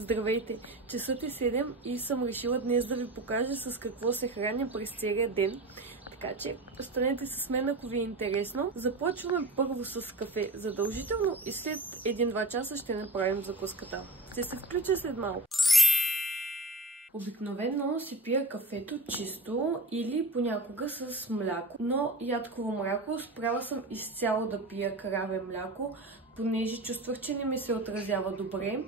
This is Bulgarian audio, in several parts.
Здравейте! Часът е 7 и съм решила днес да ви покажа с какво се храня през целия ден. Така че останете с мен, ако ви е интересно. Започваме първо с кафе задължително и след 1-2 часа ще направим закуската. Ще се включа след малко. Обикновено си пия кафето чисто или понякога с мляко, но ядково мляко спряла съм изцяло да пия краве мляко, понеже чувствах, че не ми се отразява добре.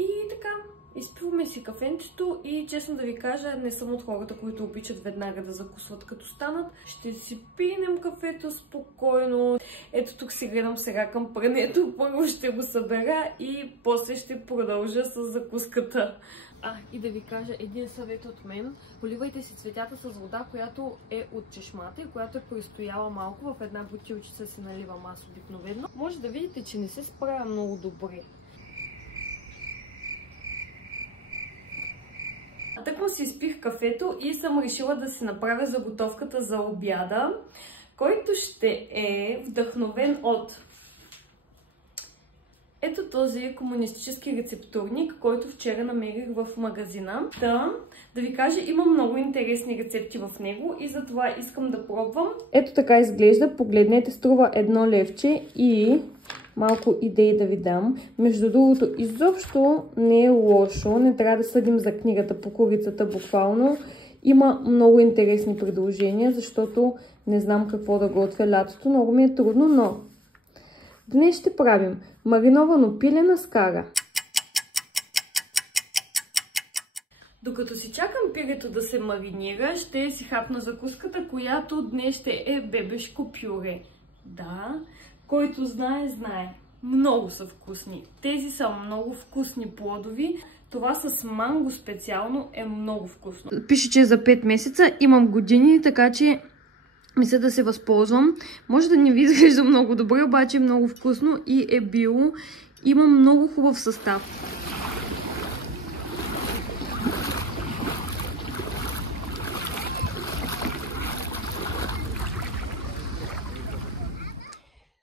И така, изпиваме си кафенчето и честно да ви кажа, не съм от хората, които обичат веднага да закусват като станат. Ще си пинем кафето спокойно. Ето тук си гледам сега към прането. Първо ще го събера и после ще продължа с закуската. И да ви кажа един съвет от мен. Поливайте си цветята с вода, която е от чешмата и която е престояла малко. В една бутилчица си наливам аз обикновено. Може да видите, че не се справя много добре. Тъкмо си изпих кафето и съм решила да си направя заготовката за обяда, който ще е вдъхновен от ето този комунистически рецептурник, който вчера намерих в магазина. Да ви кажа, има много интересни рецепти в него и затова искам да пробвам. Ето така изглежда, погледнете, струва 1 левче и малко идеи да ви дам. Между другото, изобщо не е лошо, не трябва да съдим за книгата по корицата буквално. Има много интересни предложения, защото не знам какво да готвя лятото, много ми е трудно, но днес ще правим мариновано пиле с кара. Докато си чакам пирето да се маринира, ще си хапна закуската, която днес ще е бебешко пюре. Да, който знае, знае. Много са вкусни. Тези са много вкусни плодови. Това с манго специално е много вкусно. Пише, че е за 5 месеца. Имам години, така че мисля да се възползвам. Може да не ви изглежда много добре, обаче е много вкусно и е био. Има много хубав състав.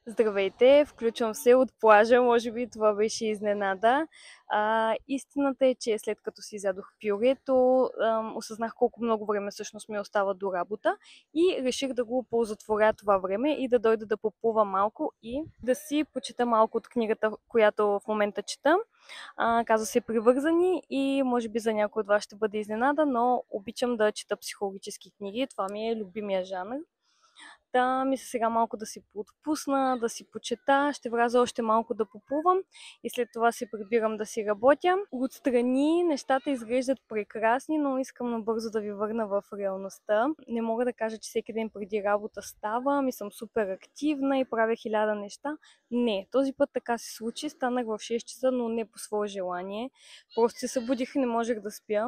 Здравейте, включвам се от плажа, може би това беше изненада. Истината е, че след като си изядох пюрето, осъзнах колко много време всъщност ми остава до работа и реших да го оползотворя това време и да дойда да поплувам малко и да си почета малко от книгата, която в момента чета. Казва се Привързани и може би за някой от вас ще бъде изненада, но обичам да чета психологически книги, това ми е любимия жанр. Мисля сега малко да си поотпусна, да си почета, ще вляза още малко да поплувам и след това се прибирам да си работя. Отстрани нещата изглеждат прекрасни, но искам набързо да ви върна в реалността. Не мога да кажа, че всеки ден преди работа ставам и съм супер активна и правя 1000 неща. Не, този път така се случи, станах в 6 часа, но не по свое желание. Просто се събудих и не можех да спя.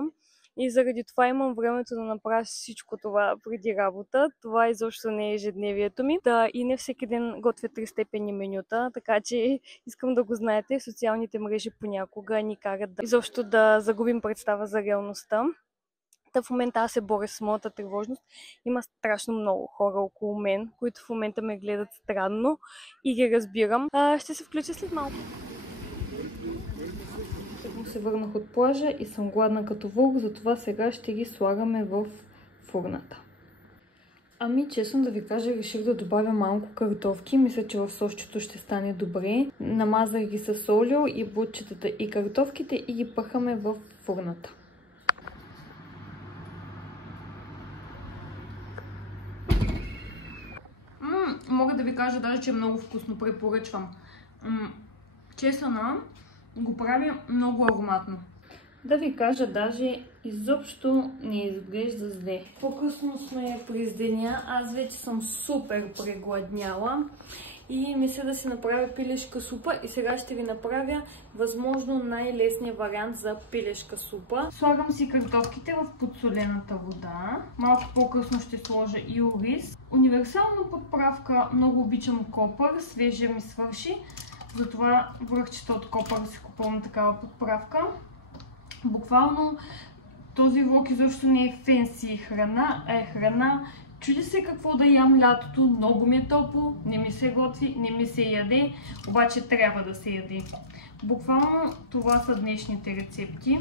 И заради това имам времето да направя всичко това преди работа. Това изобщо не е ежедневието ми. И не всеки ден готвя 3 степени менюта, така че искам да го знаете. Социалните мрежи понякога ни карат изобщо да загубим представа за реалността. В момента аз се боря с моята тревожност. Има страшно много хора около мен, които в момента ме гледат странно и ги разбирам. Ще се включа след малко. Се върнах от плажа и съм гладна като вълк, затова сега ще ги слагаме в фурната. Честно да ви кажа, реших да добавя малко картофки. Мисля, че в сосчето ще стане добре. Намазах ги с олио и бутчетата и картофките и ги пъхаме в фурната. Мога да ви кажа даже, че е много вкусно. Препоръчвам. Чесъна го прави много ароматно. Да ви кажа, даже изобщо не изглежда зле. По-късно сме през деня, аз вече съм супер прегладняла и мисля да си направя пилешка супа и сега ще ви направя възможно най-лесния вариант за пилешка супа. Слагам си картофките в подсолената вода. Малко по-късно ще сложа и ориз. Универсална подправка, много обичам копър, свежия ми свърши. Затова връхчета от копър си купувам такава подправка. Буквално този влог изобщо не е фенси храна, а е храна, Чуди се какво да ям лятото, много ми е топло, не ми се готви, не ми се яде, обаче трябва да се яде. Буквално това са днешните рецепти.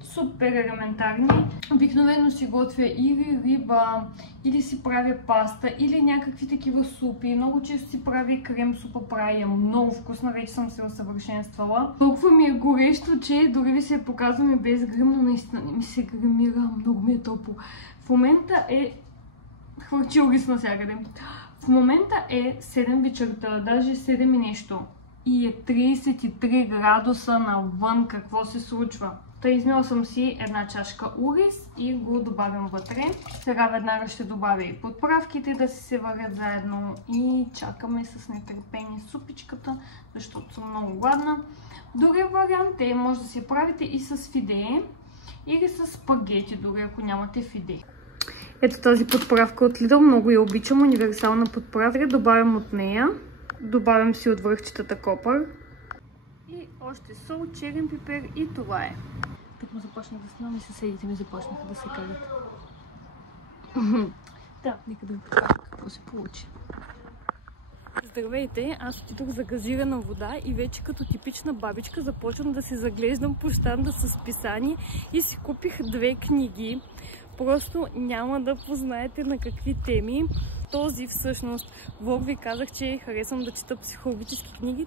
Супер елементарни. Обикновено си готвя или риба, или си правя паста, или някакви такива супи. Много често си прави крем супа, правя много вкусна, вече съм се усъвършенствала. Толкова ми е горещо, че дори ви се показвам и без грим, но наистина не ми се гримира, много ми е топло. В момента е... хвърчил рис навсякъде. В момента е 7 вечерта, даже 7 и нещо. И е 33 градуса навън. Какво се случва? Та измила съм си една чашка ориз и го добавям вътре. Сега веднага ще добавя и подправките да си се варят заедно и чакаме с нетърпение супичката, защото съм много гладна. Другия вариант е, може да си правите и с фидеи или с спагети, дори ако нямате фидеи. Ето тази подправка от Lidl, много я обичам, универсална подправка. Добавям от нея, добавям си от връхчетата копър и още сол, черен пипер и това е. Так му започнах да снимам и съседите ми започнаха да се кагат. Да, нека да ви покажа какво се получи. Здравейте, аз отидох за газирана вода и вече като типична бабичка започвам да се заглеждам по щанда с писание и си купих 2 книги. Просто няма да познаете на какви теми. Този всъщност влог ви казах, че харесвам да чета психологически книги.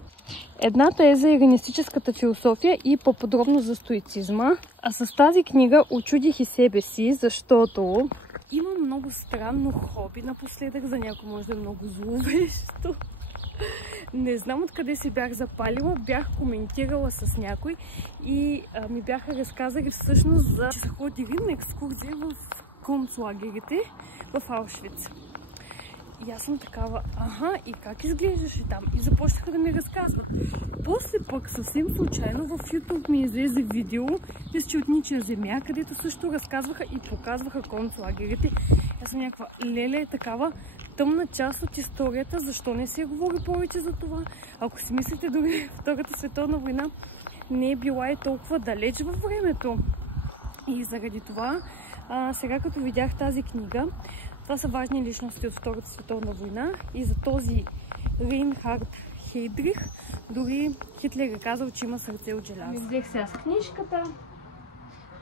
Едната е за еленистическата философия и по-подробно за стоицизма. А с тази книга учудих и себе си, защото имам много странно хоби напоследък, за някой може да е много зловещо. Не знам откъде се бях запалила, бях коментирала с някой и ми бяха разказали всъщност че са ходили на екскурзия в концлагерите в Аушвиц. И аз съм такава, и как изглеждаше там? И започнаха да ми разказват. После пък съвсем случайно в YouTube ми излезе видео, мисля, от Ничия земя, където също разказваха и показваха концлагерите. Аз съм някаква, леле, такава тъмна част от историята, защо не се говори повече за това? Ако си мислите, дори Втората световна война не е била и толкова далеч във времето. И заради това, сега като видях тази книга, това са важни личности от Втората световна война и за този Рейнхард Хейдрих дори Хитлер е казал, че има сърце от желязо. Взех сега с книжката,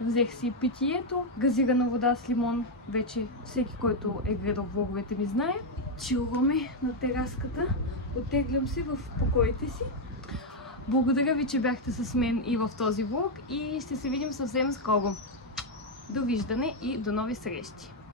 взех си питието, газирана вода с лимон, вече всеки, който е гледал влоговете ми знае. Чилваме на тераската, оттеглям се в покоите си. Благодаря ви, че бяхте с мен и в този влог и ще се видим съвсем скоро. Довиждане и до нови срещи!